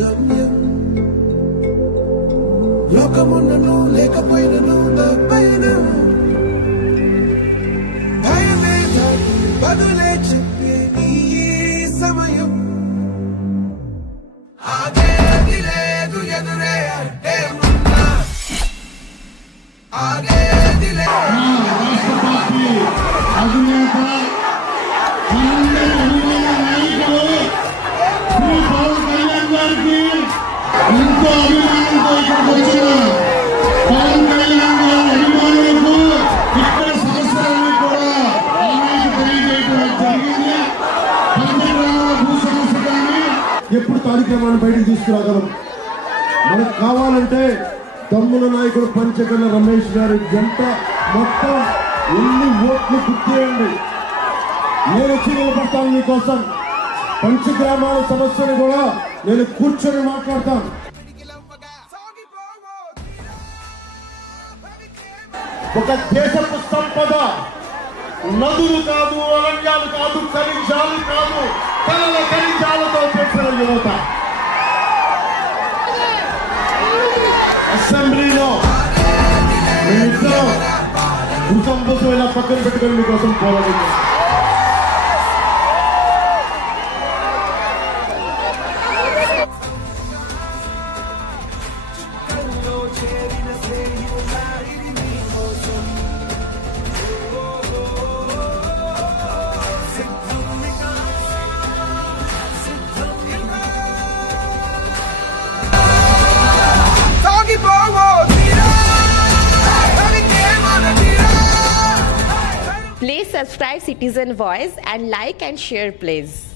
గమ్యం లోకమున్నను లేకపోయినను నా పయనం భయమే దాటి బదులే చెప్పే నీ సమయం ఆగేది లేదు ఎదురే అంటే ఉన్నా ఆగేది లేదు అధినేత నాయకుడు శ్రీ పవన్ కళ్యాణ్ గారికి ఎంతో అభిమానంతో ఇక్కడికి వచ్చిన పవన్ కళ్యాణ్ గారి అభిమానులకు ఇక్కడ సమస్యలన్నీ కూడా ఆయనకు తెలియజేయడం జరిగింది. పంచగ్రామాల భూ సమస్య కానీ ఎప్పుడు కార్యక్రమాన్ని బయటకు తీసుకురాగలం. మనకు కావాలంటే తమ్ముల నాయకుడు పంచగల రమేష్ గారి జంట మొత్తం ఎన్ని ఓట్లు గుర్తేయండి. నేను వచ్చి నిలబడతాను మీకోసం. పంచగ్రామాల సమస్యను కూడా నేను కూర్చొని మాట్లాడతాను. ఒక దేశపు సంపద నదులు కాదు, అరణ్యాలు కాదు, ఖనిజాలు కాదు, కలల ఖనిజాలతో చేసిన యువత. అసెంబ్లీలో మేమిద్దరం భూసం కోసం ఇలా పక్కన పెట్టుకొని మీకోసం పోరాడుతాం. Please subscribe Citizen Voice and like and share please.